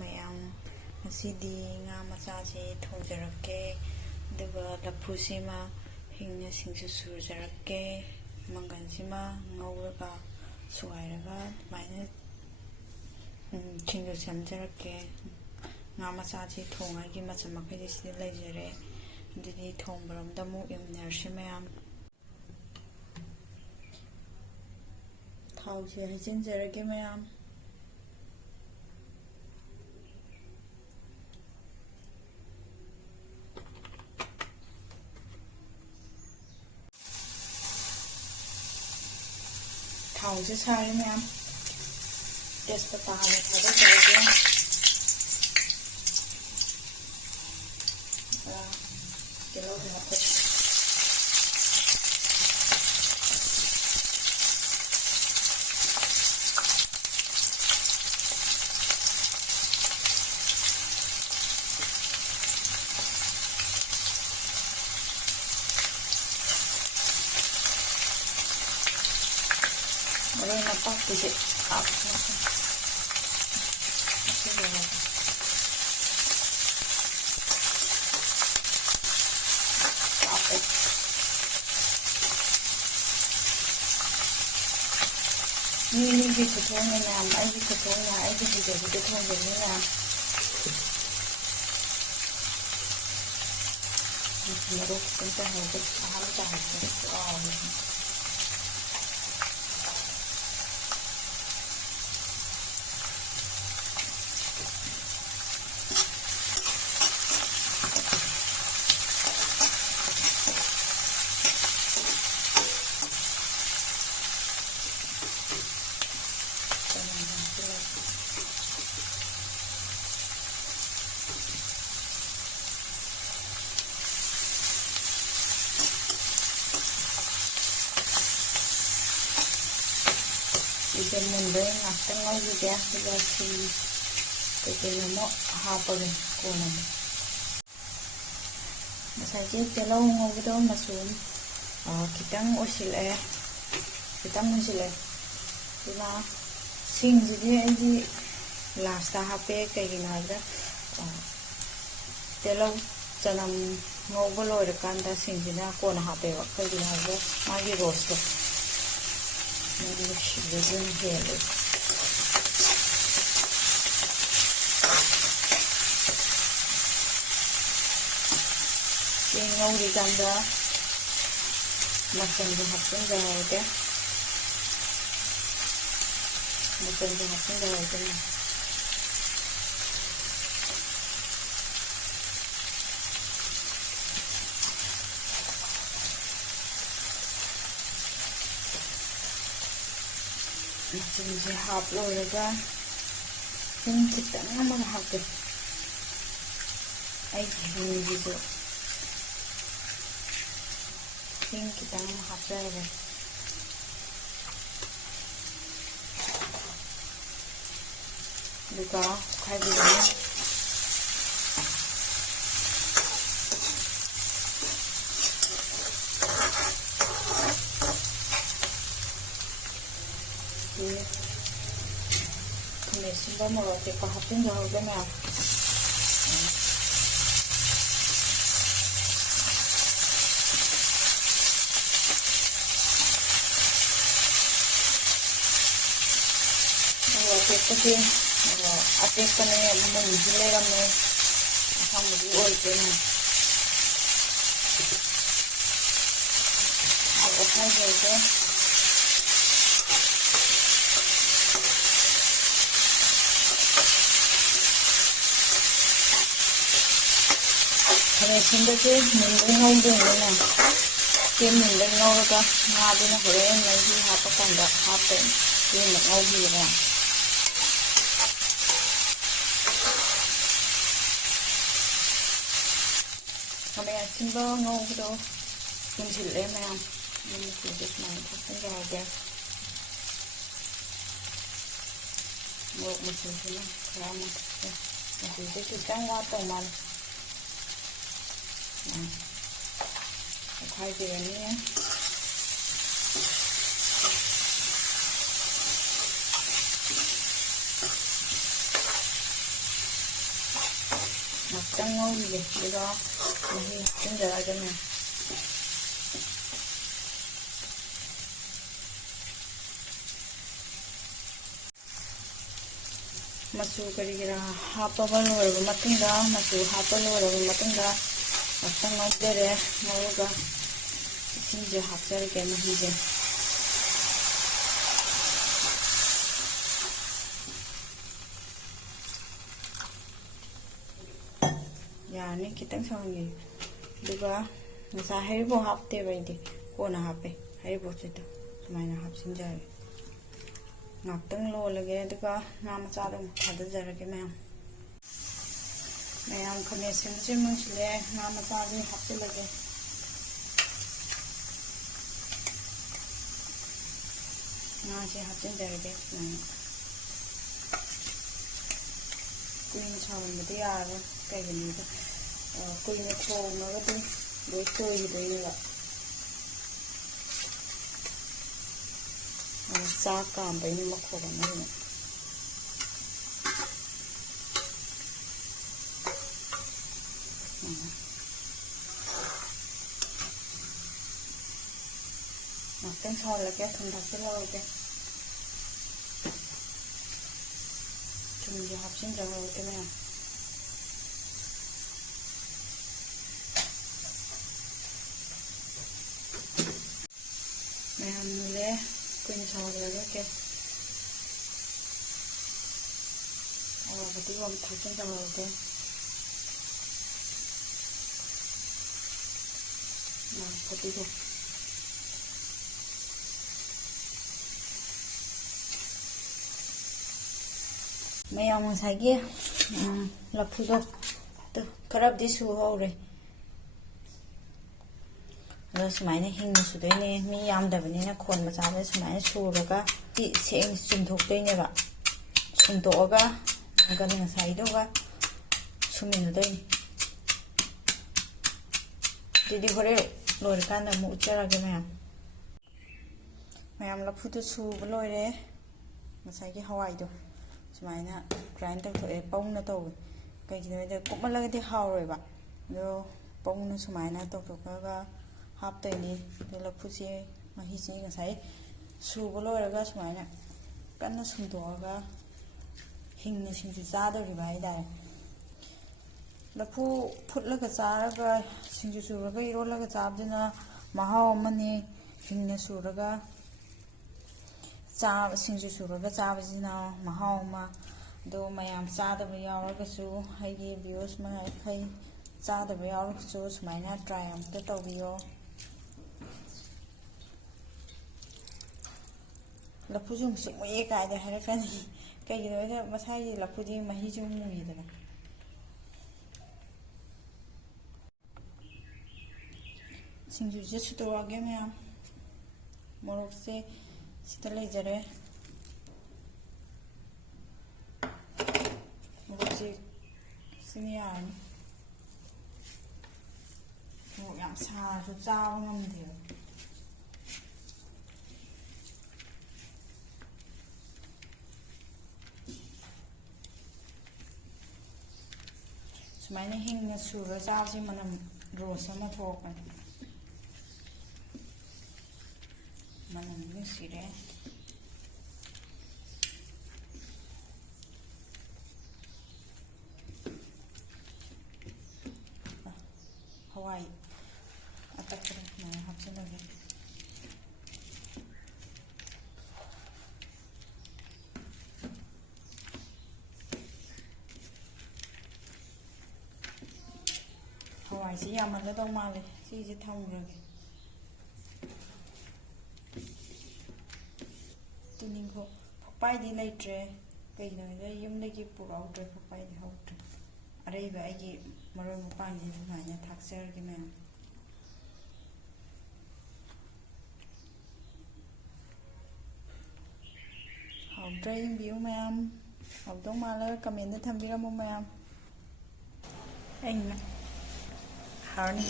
ꯃꯌꯥꯝ ꯉꯁꯤꯗꯤ ꯉꯥ ꯃꯆꯥꯁꯤ ꯊꯣꯡꯖꯔꯛꯀꯦ ꯑꯗꯨꯒ ꯂꯐꯨꯁꯤꯃ ꯍꯤꯡꯅ ꯁꯤꯡꯖꯨ ꯁꯨꯖꯔꯛꯀꯦ ꯃꯪꯒꯟꯁꯤꯃ ꯉꯧꯔꯒ ꯁꯨꯒꯥꯏꯔꯒ ꯑꯗꯨꯃꯥꯏꯅ ꯁꯤꯡꯖꯨ ꯁꯦꯝꯖꯔꯛꯀꯦ ꯉꯥ ꯃꯆꯥꯁꯤ ꯊꯣꯡꯉꯒꯤ ꯃꯆꯜ ꯃꯈꯩꯗꯤ ꯁꯤꯗ ꯂꯩꯖꯔꯦ ꯑꯗꯨꯗꯤ ꯊꯣꯡꯕꯔꯣꯝꯗ ꯑꯃꯨꯛ ꯌꯦꯡꯃꯤꯟꯅꯔꯁꯤ ꯃꯌꯥꯝ ꯊꯥꯎꯁꯦ ꯍꯩꯖꯤꯟꯖꯔꯒꯦ ꯃꯌꯥꯝ ꯊꯥꯎꯁꯦ ꯁꯥꯔꯦ ꯃꯌꯥꯝ ꯇꯦꯖꯄꯇꯥ ꯍꯥꯟꯅ ꯊꯥꯗꯖꯔꯒꯦ ꯇꯤꯜꯍꯧ ꯍꯥꯞꯄꯦ mời napaktisi hapus ini gitu thongnya ai gitu thongnya ai gitu gitu thongnya baru kita harus paham cahaya 이제 문데 낙장 넣어주게 이것이 되게 뭐 하버린 거는 사실 텔로 먹어도 마순 기타는 오실래 기타는 오실래 이나 싱지디 이제 라스타 하페 그기나다 텔로 저는 먹으러 이렇게한다 싱지나 코나 하페와 그기나고 마기 로스트 Bizim diyelim. Yung ngawli ganda maganda hapon gawin maganda hapon gawin 이제 합로다가 좀 적당히 한번 할게. 아이고 이거 적당히 한번 합쳐야 돼. 누가 갈비를 Simba mo roti kahapon jauh banyak. Roti kasi ate ko na munjile rame samudi oil ko na. Ako na dito. Sindake mundeng ngawdeng na ke mundeng ngawraga ngabina horen nahi hapakanda hapen ke ngawbira kamaya simba ngawdo kunjile mayam ini kudus main hapen jaga mau musim sini keramat masih kita nggak man khoai về nhé ꯉꯥꯛꯇꯪ ꯉꯧꯈꯤꯒꯦ ꯑꯗꯨꯒ ꯃꯍꯤ ꯍꯥꯞꯆꯤꯟꯖꯔꯛꯑꯒꯅꯦ ꯃꯆꯨ ꯀꯔꯤꯒꯤꯔꯥ ꯍꯥꯞꯄꯕ ꯂꯣꯏꯔꯕ ꯃꯇꯨꯡꯗ ꯃꯆꯨ ꯍꯥꯞꯄ ꯂꯣꯏꯔꯕ ꯃꯇꯨꯡꯗ ꯉꯥꯛꯇꯪ ꯉꯧꯖꯔꯦ ꯉꯧꯔꯒ इसे हाफचर के महीजे यानी कितने सामने दुगा मसा हरिबो हापते बैठे कोना हापे हरिबो से तो समायना हाप सिंजाए नाक्तंग लो लगे दुगा नाम चालू खाद जरा के मैं खने सिंचे मुझले नाम चालू हापते लगे से हापचरगे कुछ सामने यार कहीं कुछ थोड़ी लोई तोईदनेब चाक कामबनी मखोबना ngakten saulage thum hapchilage thumji hapchinjagaloge meyam mule kuin saulage awabati gom hapchinjagaloge na patigo मैं ngसाइगे लफुदो तो खराबदी सुहौरे अदो सुमाइना हिंग सुदैने मी यामदबनिना खोन मचाबे सुमाइना सुरगा सेंग सुमथोक्तैनेबा सुमथोगा गन ngसाइदोगा सुमिनदैनि दिदि होरे लोरकाना मु उचरागे मैम लफुदो सुब लोरे ngसाइगे हवाइदो सुमाइना ग्राइंड तौथोए पौना तौवे कईगिनोदे कुमलगदि हावरोइबा दो पौना सुमाइना तौथोकागा हापतैनि दो लफुसे महीसे ngसाइ सुबो लोरगा सुमाइना कन्ना सुमदोगा हिंगना सिंजु चादोरिबा हाइदाय लफु फुटलगा चारगा सिंजु सुरगा इरोलगा चाबदना महाव अमने हिंगना सुरगा सिंजु सुरगा चाबजिना महाव मा दो मयाम चादबा यावरगसु हाइगे व्यूअर्स मखै चादबा यावरगसु सुमाइना ट्राई अमता तौबियो लफुजु मुए कायदा हारकनी कईगिनोदा मसाई लफुदी महीजु मुइदना सिंजुजे सुतोआगे मयाम मोरक से सिता लेजरे मोरकसे सिनि यारनी मोरक याम सारसु चाबा ngamde सुमाइना हिंगना सुरा चाबसे मनम रोस अमा थोकनी मनम नुसिरे हवाई अटकरे मैं हापचनगे हवाई से यामनदौ माले सिजे थमग्रगे तुनिंगो फपाइदी लेट्रे कईनोदा युमदगी पुराउद्रे फपाइदी हौद्रे अरैबा आइगी मरोय मपांगी सुमाइना थाक्सरगे मैम हौद्रे यंबियो मैम हौदौ माला कमेंट थंबिरमो मैम ऐना हारनी